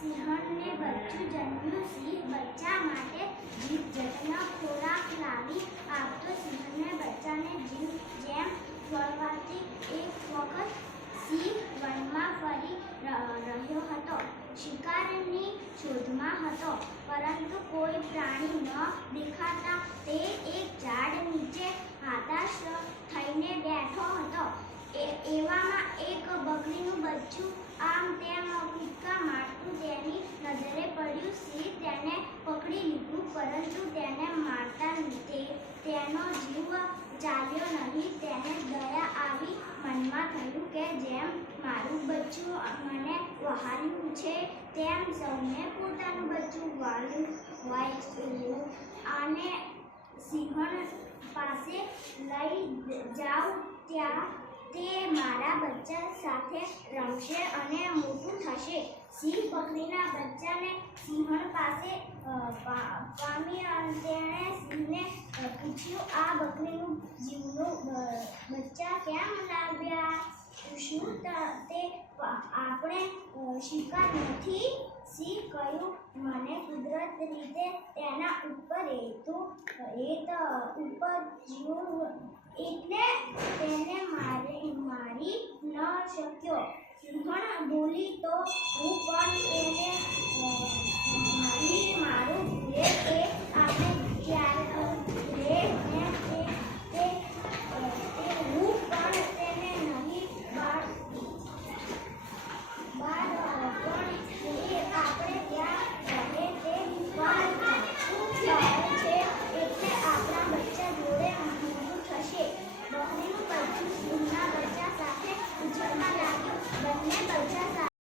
સિંહણને બચ્ચું જન્મ્યું. સિંહ બચ્ચા માટે જીભ જતન ખોરાક લાવી આપતો. સિંહણને બચ્ચાને જેમ ખવડાવતી. એક વખત સિંહ વનમાં ફરી રહ્યો હતો. શિકારની શોધમાં હતો, પરંતુ કોઈ પ્રાણી ન દેખાતા તે એક ઝાડ નીચે હતાશ થઈને બેઠો હતો. એવામાં એક બકરીનું બચ્ચું આમ તેમ કૂદકા મારતું તેની નજરે પડ્યું. સિંહ તેને પકડી લીધું, પરંતુ તેને મારતા તેનો જીવ ચાલ્યો નહીં. તેને દયા આવી. મનમાં થયું કે જેમ મારું બચ્ચું મને વહાલ્યું છે, તેમ સૌને પોતાનું બચ્ચું વહાલ્યું હોય. આને સિંહણ પાસે લઈ જાઉં, ત્યાં તે મારા બચ્ચા સાથે રમશે અને મોટું થશે. સિંહ બકરીના બચ્ચાને સિંહણ પાસે પામી. તેણે સિંહને પૂછ્યું, આ બકરીનું જીવનું બચ્ચા કેમ લાવ્યા? શું તે આપણે શિકાર નથી? સિંહ કહ્યું, મને કુદરત રીતે તેના ઉપર ઉપજ્યું, એટલે તેને મારી ન શક્યો. સિંહણ બોલી, તો હું પણ તેને